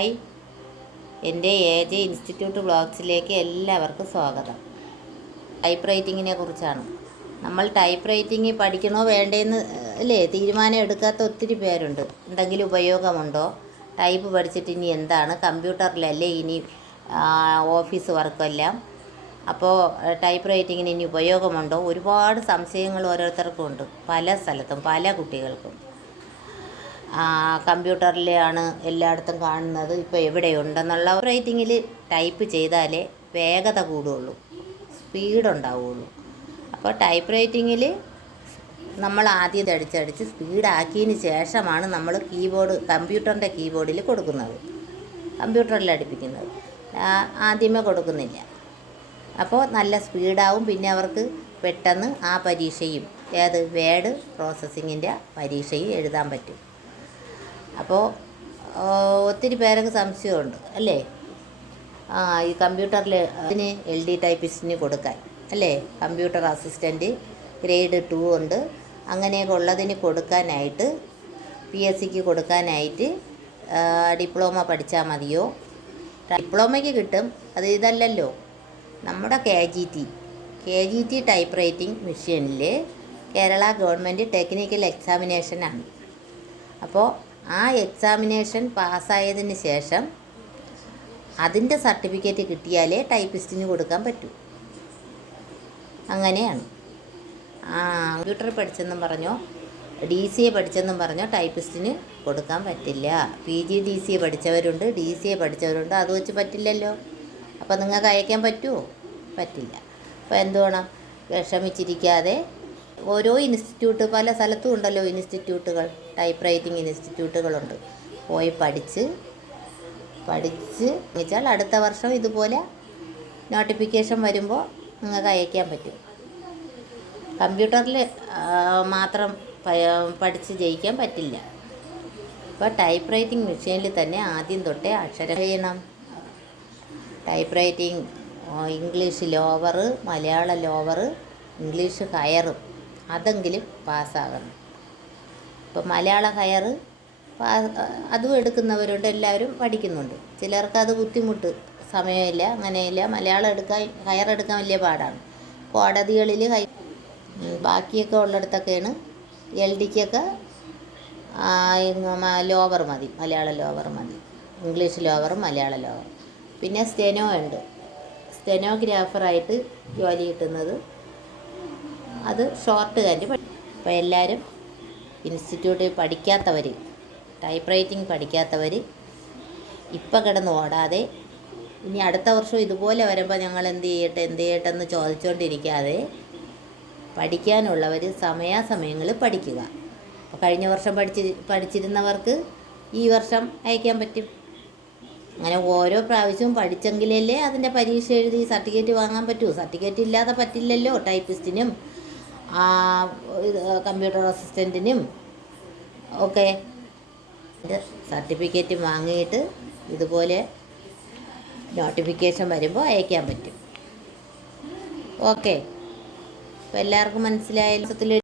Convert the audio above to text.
Hi. എന്റെ A J institute ബ്ലോഗ്സിലേക്ക് എല്ലാവർക്കും സ്വാഗതം. ടൈപ്പ് റൈറ്റിങ്ങിനെ കുറിച്ചാണ്. നമ്മൾ ടൈപ്പ് റൈറ്റിംഗ് പഠിക്കണോ വേണ്ടേന്ന് അല്ലേ? തീരുമാനം എടുക്കാത്ത ഒത്തിരി പേരുണ്ട്. എന്തെങ്കിലും ഉപയോഗമുണ്ടോ? ടൈപ്പ് പഠിച്ചിട്ട് ഇനി എന്താണ്? കമ്പ്യൂട്ടറിലല്ലേ ഇനി ഓഫീസ് വർക്കെല്ലാം. അപ്പോൾ ടൈപ്പ് റൈറ്റിങ്ങിന് ഇനി ഉപയോഗമുണ്ടോ? ഒരുപാട് സംശയങ്ങൾ ഓരോരുത്തർക്കും ഉണ്ട്. പല സ്ഥലത്തും പല കുട്ടികൾക്കും. കമ്പ്യൂട്ടറിലാണ് എല്ലായിടത്തും കാണുന്നത്. ഇപ്പോൾ എവിടെയുണ്ടെന്നുള്ള റൈറ്റിങ്ങിൽ ടൈപ്പ് ചെയ്താലേ വേഗത കൂടുള്ളൂ. സ്പീഡ് ഉണ്ടാവുള്ളൂ അപ്പോൾ ടൈപ്പ് റൈറ്റിങ്ങിൽ നമ്മൾ ആദ്യം അടിച്ചടിച്ച് സ്പീഡാക്കിയതിന് ശേഷമാണ് നമ്മൾ കീബോർഡ് കമ്പ്യൂട്ടറിന്റെ കീബോർഡിൽ കൊടുക്കുന്നത്. കമ്പ്യൂട്ടറിൽ അടുപ്പിക്കുന്നത്. ആദ്യമേ കൊടുക്കുന്നില്ല. അപ്പോൾ നല്ല സ്പീഡാവും. പിന്നെ അവർക്ക് പെട്ടെന്ന് ആ പരീക്ഷയും ഏത് വേഡ് പ്രോസസ്സിങ്ങിന്റെ പരീക്ഷയും എഴുതാൻ പറ്റും. അപ്പോൾ ഒത്തിരി പേരൊക്കെ സംശയമുണ്ട് അല്ലേ? ആ ഈ കമ്പ്യൂട്ടറിൽ അതിന് എൽ ഡി ടൈപ്പിസ്റ്റിന് കൊടുക്കാൻ അല്ലേ? കമ്പ്യൂട്ടർ അസിസ്റ്റന്റ് ഗ്രേഡ് ടു ഉണ്ട്. അങ്ങനെയൊക്കെ ഉള്ളതിന് കൊടുക്കാനായിട്ട് പി എസ് സിക്ക് കൊടുക്കാനായിട്ട് ഡിപ്ലോമ പഠിച്ചാൽ മതിയോ? ഡിപ്ലോമയ്ക്ക് കിട്ടും അത് ഇതല്ലല്ലോ. നമ്മുടെ K G T K G T type writing മെഷീനിൽ കേരള ഗവൺമെന്റ് ടെക്നിക്കൽ എക്സാമിനേഷനാണ് അപ്പോൾ ആ എക്സാമിനേഷൻ പാസ്സായതിന് ശേഷം അതിന്റെ സർട്ടിഫിക്കറ്റ് കിട്ടിയാലേ ടൈപ്പിസ്റ്റിന് കൊടുക്കാൻ പറ്റൂ. അങ്ങനെയാണ്. ആ കമ്പ്യൂട്ടർ പഠിച്ചെന്നും പറഞ്ഞോ ഡി സി എ പഠിച്ചെന്നും പറഞ്ഞോ ടൈപ്പിസ്റ്റിന് കൊടുക്കാൻ പറ്റില്ല. P G D C A പഠിച്ചവരുണ്ട് D C A പഠിച്ചവരുണ്ട് അത് വെച്ച് പറ്റില്ലല്ലോ. അപ്പോൾ നിങ്ങൾക്ക് അയക്കാൻ പറ്റുമോ പറ്റില്ല. അപ്പോൾ എന്തുവേണം വിഷമിച്ചിരിക്കാതെ ഓരോ ഇൻസ്റ്റിറ്റ്യൂട്ട് പല സ്ഥലത്തും ഉണ്ടല്ലോ ഇൻസ്റ്റിറ്റ്യൂട്ടുകൾ ടൈപ്പ് റൈറ്റിംഗ് ഇൻസ്റ്റിറ്റ്യൂട്ടുകളുണ്ട് പോയി പഠിച്ച് പഠിച്ച് വെച്ചാൽ അടുത്ത വർഷം ഇതുപോലെ നോട്ടിഫിക്കേഷൻ വരുമ്പോൾ നിങ്ങൾക്ക് അയക്കാൻ പറ്റും. കമ്പ്യൂട്ടറിൽ മാത്രം പഠിച്ച് ജയിക്കാൻ പറ്റില്ല. അപ്പോൾ ടൈപ്പ് റൈറ്റിംഗ് മെഷീനിൽ തന്നെ ആദ്യം തൊട്ടേ അക്ഷരം ചെയ്യണം. ടൈപ്പ് റൈറ്റിംഗ് ഇംഗ്ലീഷ് ലോവറ് മലയാള ലോവറ് ഇംഗ്ലീഷ് ഹയറും അതെങ്കിലും പാസ്സാകണം ഇപ്പോൾ മലയാള കയർ അതും എടുക്കുന്നവരുണ്ട് എല്ലാവരും പഠിക്കുന്നുണ്ട്. ചിലർക്ക് അത് ബുദ്ധിമുട്ട് സമയമില്ല അങ്ങനെയില്ല. മലയാളം എടുക്കാൻ ഹയർ എടുക്കാൻ വലിയ പാടാണ്. കോടതികളിൽ ബാക്കിയൊക്കെ ഉള്ളിടത്തൊക്കെയാണ് എൽ ഡിക്കൊക്കെ ലോവർ മതി മലയാള ലോവർ മതി. English lower Malayala lower. പിന്നെ സ്റ്റെനോ ഉണ്ട്. സ്റ്റെനോഗ്രാഫറായിട്ട് ജോലി കിട്ടുന്നത്. അത് ഷോർട്ട് കാര്യം അപ്പോൾ എല്ലാവരും ഇൻസ്റ്റിറ്റ്യൂട്ടിൽ പഠിക്കാത്തവർ ടൈപ്പ് റൈറ്റിംഗ് പഠിക്കാത്തവർ ഇപ്പം കിടന്ന് ഓടാതെ ഇനി അടുത്ത വർഷം ഇതുപോലെ വരുമ്പോൾ ഞങ്ങൾ എന്ത് ചെയ്യട്ടെ എന്ത് ചെയ്യട്ടെ എന്ന് ചോദിച്ചുകൊണ്ടിരിക്കാതെ പഠിക്കാനുള്ളവർ സമയാസമയങ്ങളിൽ പഠിക്കുക. അപ്പോൾ കഴിഞ്ഞ വർഷം പഠിച്ചി പഠിച്ചിരുന്നവർക്ക് ഈ വർഷം അയക്കാൻ പറ്റും. അങ്ങനെ ഓരോ പ്രാവശ്യവും പഠിച്ചെങ്കിലല്ലേ അതിന്റെ പരീക്ഷ എഴുതി സർട്ടിഫിക്കറ്റ് വാങ്ങാൻ പറ്റൂ. സർട്ടിഫിക്കറ്റ് ഇല്ലാതെ പറ്റില്ലല്ലോ ടൈപ്പിസ്റ്റിനും. കമ്പ്യൂട്ടർ അസിസ്റ്റന്റിനും ഒക്കെ സർട്ടിഫിക്കറ്റ് വാങ്ങിയിട്ട് ഇതുപോലെ നോട്ടിഫിക്കേഷൻ വരുമ്പോൾ അയക്കാൻ പറ്റും. ഓക്കെ. അപ്പോൾ എല്ലാവർക്കും മനസ്സിലായ